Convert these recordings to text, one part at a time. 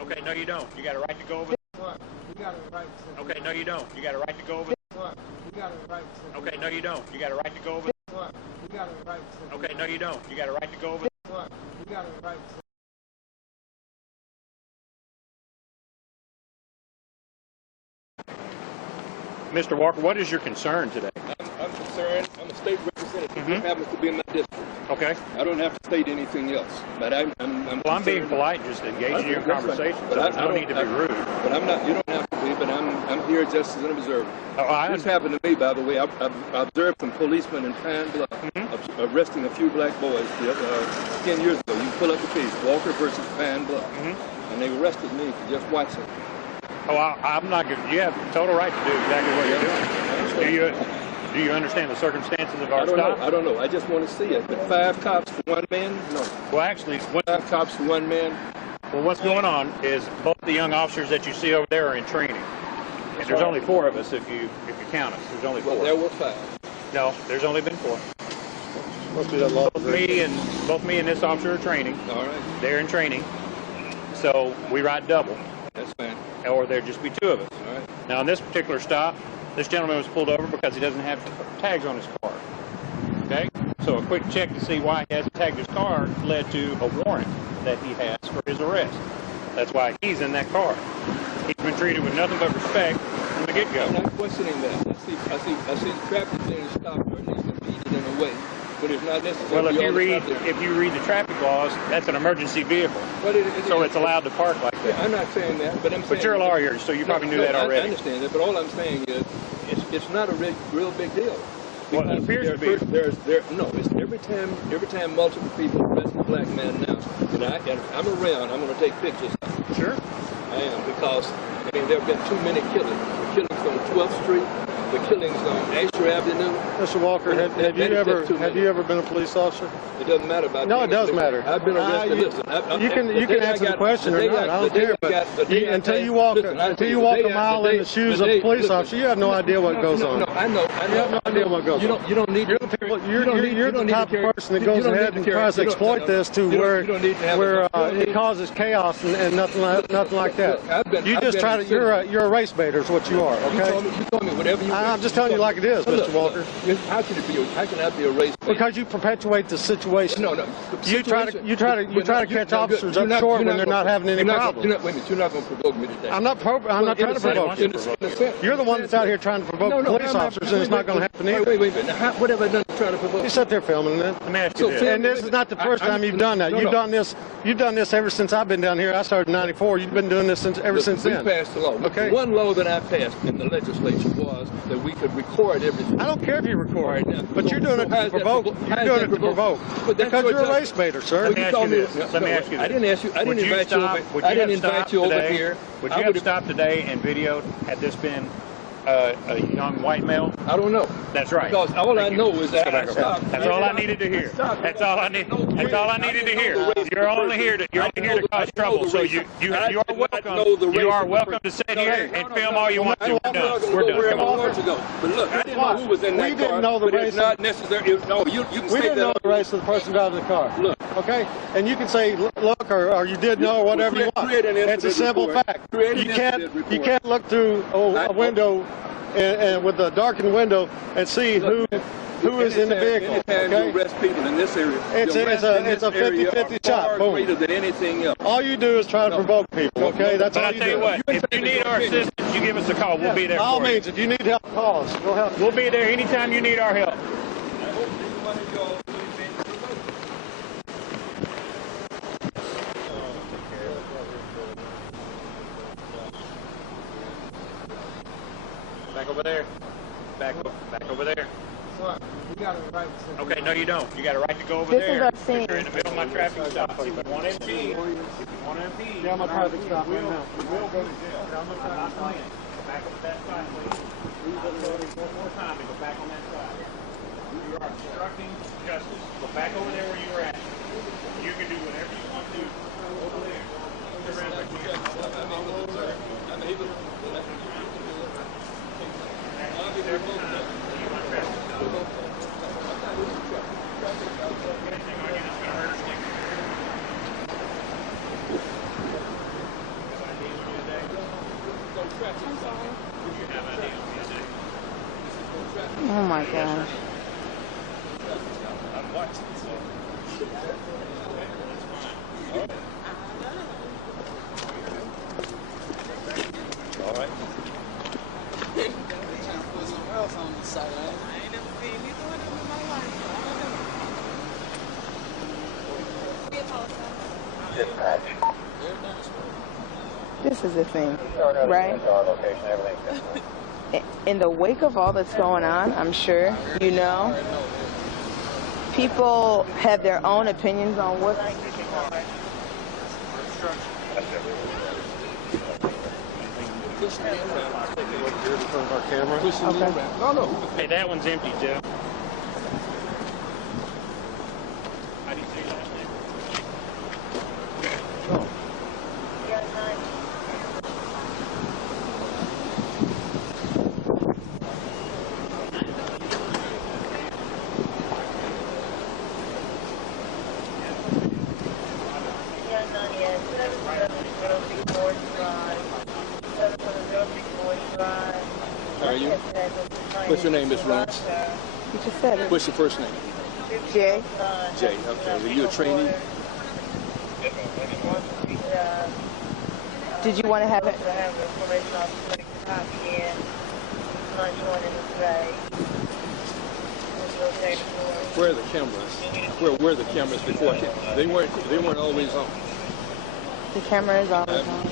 Okay, no you don't. You got a right to go over. Okay, no you don't. You got a right to go over. Okay, no you don't. You got a right to go over. Okay, no you don't. You got a right to go over. Mr. Walker, what is your concern today? I'm concerned. I'm a state representative. It happens to be in my district. Okay. I don't have to state anything else. But I'm well, I'm being polite, just engaging in your conversation. But so I don't need to be rude. But I'm not. You don't have to be. But I'm here just as an observer. Oh, this happened to me, by the way. I observed some policemen in Pine Bluff arresting a few black boys 10 years ago. You pull up the case, Walker versus Pine Bluff, and they arrested me for just watching. Oh, I'm not good. You have total right to do exactly what you're doing. Do you understand the circumstances of our stop? I don't know. I just want to see it. But 5 cops for 1 man? No. Well, actually, 5 cops for 1 man? Well, what's going on is both the young officers that you see over there are in training. And there's only 4 of us if you count us. There's only 4. Well, there were 5. No, there's only been 4. Must be that long. Both me and this officer are training. All right. They're in training. So we ride double. That's fine. Or there'd just be 2 of us. All right. Now, in this particular stop, this gentleman was pulled over because he doesn't have tags on his car. Okay? So a quick check to see why he hasn't tagged his car led to a warrant that he has for his arrest. That's why he's in that car. He's been treated with nothing but respect from the get-go. I'm not questioning that. I see traffic being stopped or at least impeded in a way, but it's not necessary. Well, if you read the traffic laws, that's an emergency vehicle. So it's allowed to park like that. Yeah, I'm not saying that, but I'm saying. But you're a lawyer, so you probably knew that already. I understand that, but all I'm saying is, it's not a real big deal. Well, it appears to be. No, it's every time multiple people arrest a black man now, and I'm around, I'm going to take pictures. Sure. I am, because I mean there have been too many killings. The killings on 12th Street, the killings on Asher Avenue. Mr. Walker, have you ever been a police officer? It doesn't matter about. No, it does matter. I've been arrested. You can answer the question or not. I don't care. But until you walk a mile in the shoes of a police officer, you have no idea what goes on. No, I know. You have no idea what goes on. You don't need. You're the type of person that goes ahead and tries to exploit this to where it causes chaos and nothing like that. You just try to. You're a race baiter, is what you are. Okay. You told me whatever you. I'm just telling you like it is, Mr. Walker. How can it be? How can I be a race baiter? Because you perpetuate the situation. No. You try to catch officers up short when they're not having any problems. Wait a minute. You're not going to provoke me today. I'm not trying to provoke you. You're the one that's out here trying to provoke police officers, and it's not going to happen either. Wait a minute. What have I done to try to provoke? You sit there filming it. Let me ask you this. And this is not the first time you've done that. You've done this ever since I've been down here. I started in '94. You've been doing this ever since then. We passed the law. Okay. One law that I passed in the legislature was that we could record everything. I don't care if you record, but you're doing it to provoke. You're doing it to provoke. Because you're a race baiter, sir. Let me ask you this. Let me ask you this. I didn't ask you. I didn't invite you over here. Would you have stopped today and videoed had this been a young white male? I don't know. That's right. Because all I know is that I stopped. That's all I needed to hear. That's all I needed to hear. You're only here to cause trouble. So you are welcome to sit here and film all you want to. We're done. We're done. Come on. But look, I didn't know who was in that car. We didn't know the race. It's not necessary. No, you can we didn't know the race of the person driving the car. Look. Okay? And you can say, look, or you did know, or whatever you want. It's a simple fact. You can't look through a window and with a darkened window and see who is in the vehicle. Anytime you arrest people in this area, it's a 50-50 shot. Boom. Greater than anything else. All you do is try to provoke people. Okay, that's all you do. But I tell you what, if you need our assistance, you give us a call. We'll be there. By all means, if you need help, call us. We'll help. We'll be there anytime you need our help. Back over there. Back over there. You got a right to. Okay, no you don't. You got a right to go over there. If you're in the middle of my traffic stop. If you want to impede, Yeah, my traffic stop right now. We will go to jail. I'm not playing. Go back over that side, please. One more time and go back on that side. You are obstructing justice. Go back over there where you were at. You can do whatever you want to do over there. Turn around right here. Oh my gosh. All right. This is the thing, right? In the wake of all that's going on, I'm sure, you know, people have their own opinions on what. Okay. No, no. Hey, that one's empty, Jeff. How do you say last name? How are you? What's your name, Miss Lawrence? You just said it. What's your first name? Jay. Jay. Okay. Are you a trainee? Did you want to have it? Where are the cameras? Where were the cameras before? They weren't always on. The camera is always on.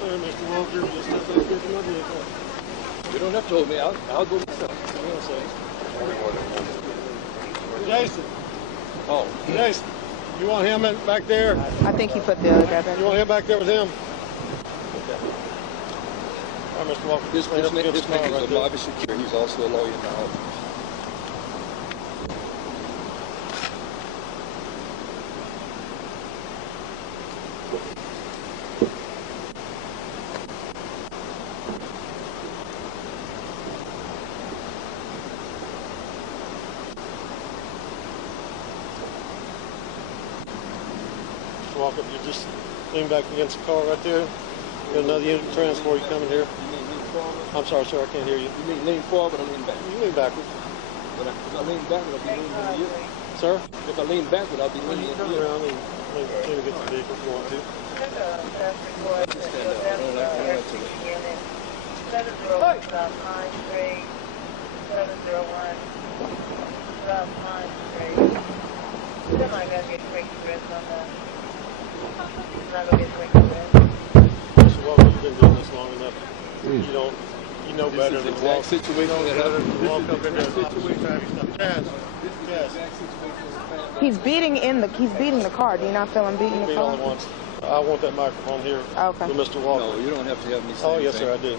Mr. Walker, just step back here to my vehicle. You don't have to hold me. I'll go myself. Jason. Oh. Jason, you want him back there? I think he put the other guy back. You want him back there with him? All right, Mr. Walker. This right up man against the car is right a there. lobby security. He's also a lawyer now. Walk up, you just lean back against the car right there. Got another unit of transport you coming here. You mean lean forward? I'm sorry, sir, I can't hear you. You mean lean forward or lean back? You lean backward. If I lean backward, I'll be leaning into you. Sir? If I lean backward, I'll be leaning into Turn you. around and get to the vehicle if you want to. Stand up. I don't like to look. Mr. Walker, you've been doing this long enough. You know better than to walk. Situation that happened. Walk up in there and stop traffic stuff. Yes. He's beating the car. Do you not feel him beating the Beat all car? at once. I want that microphone here Okay. with Mr. Walker. No, you don't have to have me say Oh, yes, sir, I do.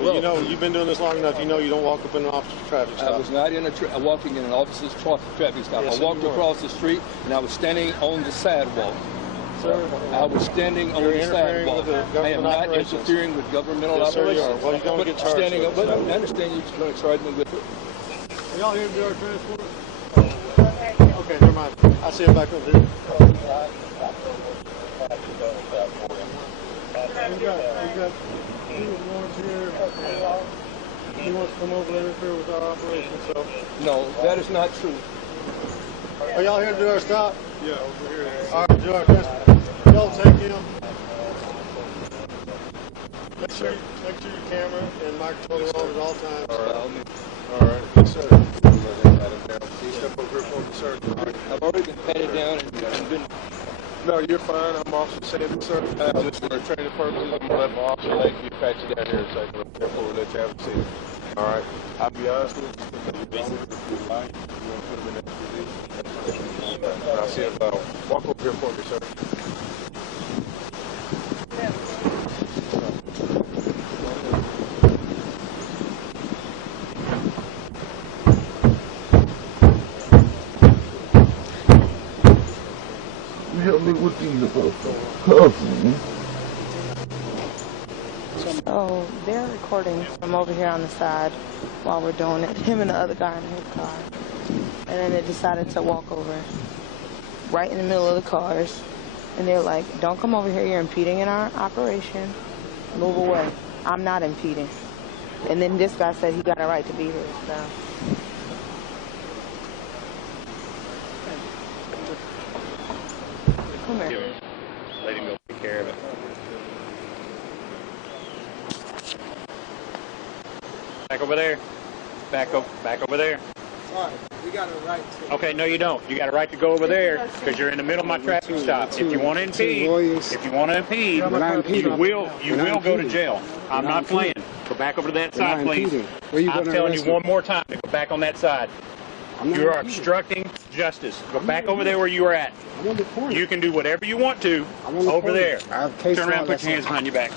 But you know, you've been doing this long enough. You know you don't walk up in an officer's traffic stop. I was not walking in an officer's traffic stop. Yes, I walked you were. across the street and I was standing on the sidewalk. Sir, I was standing on you're the interfering sidewalk. with the I am government not operations. interfering with governmental Yes, sir, you operations. are. Well, you're going to get charged Standing with up, it, but so. I understand you're going to charge me with it. Are y'all here to do our transport? Okay, never mind. I see him back over there. We got two warrants here. He wants to come over and interfere with our operation, so. No, that is not true. Are y'all here to do our stop? Yeah, over here. All right, do our transport. Y'all take him. Make sure your camera and microphone are on at all times. All right. Yes, sir. Step over here for me, sir. I've already been patted down and been. No, you're fine. I'm Officer Sandy, sir. Just for training purposes, I'm going to let my officer let you patch you down here in a second. Therefore, we'll let you have a seat. All right. I'll be honest with you. You want to put them in that position. see if, walk over here for me, sir. Help me with these cuffs. So they're recording from over here on the side while we're doing it. Him and the other guy in his car. And then they decided to walk over right in the middle of the cars. And they're like, don't come over here, you're impeding in our operation. Move away. I'm not impeding. And then this guy said he got a right to be here, so. Come here. Let him go take care of it. Back over there. Back over there. Sorry, we got a right to. Okay, no you don't. You got a right to go over there because you're in the middle of my traffic stop. If you want to impede, you will go to jail. I'm not playing. Go back over to that side, please. I'm telling you one more time to go back on that side. You are obstructing justice. Go back over there where you were at. You can do whatever you want to over there. Turn around, put your hands behind your back.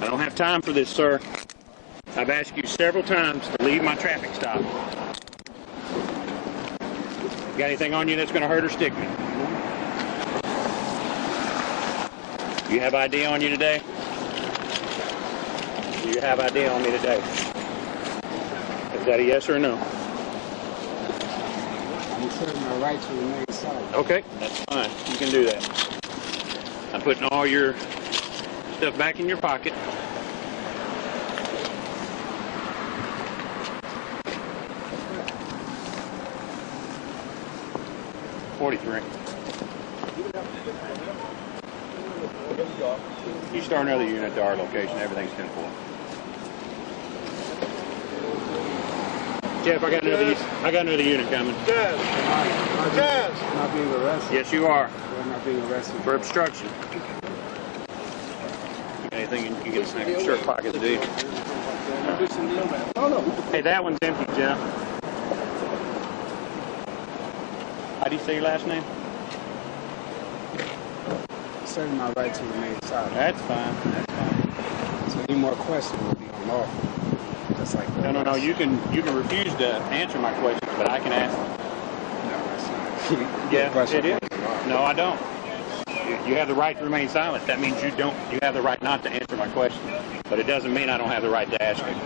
I don't have time for this, sir. I've asked you several times to leave my traffic stop. Got anything on you that's going to hurt or stick me? You have ID on you today? Do you have ID on me today? Is that a yes or a no? I'm serving my right to remain silent. Okay, that's fine. You can do that. I'm putting all your stuff back in your pocket. You start another unit to our location. Everything's 10-4. Jeff, I got another unit coming. Jazz! I'm not being arrested. Yes, you are. I'm not being arrested. For obstruction. Anything you can get a snack in your shirt pocket to do. Hey, that one's empty, Jeff. How do you say your last name? Serving my right to remain silent. That's fine. That's fine. So any more questions will be unlawful. Just like No. You can refuse to answer my questions, but I can ask them. No, that's not. Yeah, it is. No, I don't. You have the right to remain silent. That means you have the right not to answer my question. But it doesn't mean I don't have the right to ask it.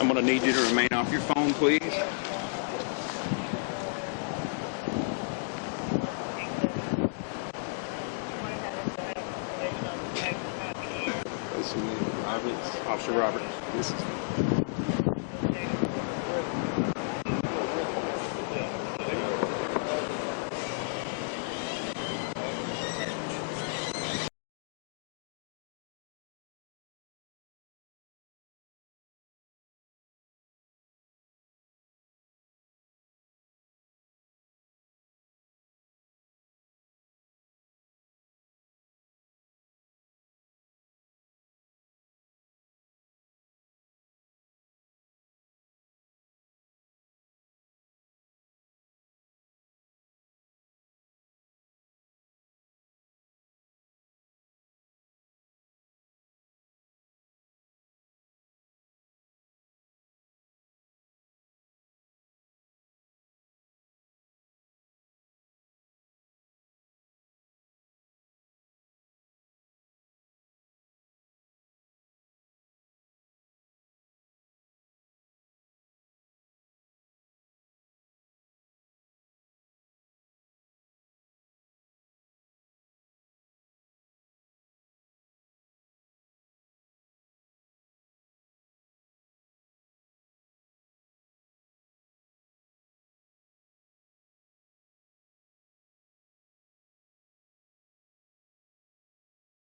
I'm going to need you to remain off your phone, please. What's your name? Roberts? Officer Roberts. This is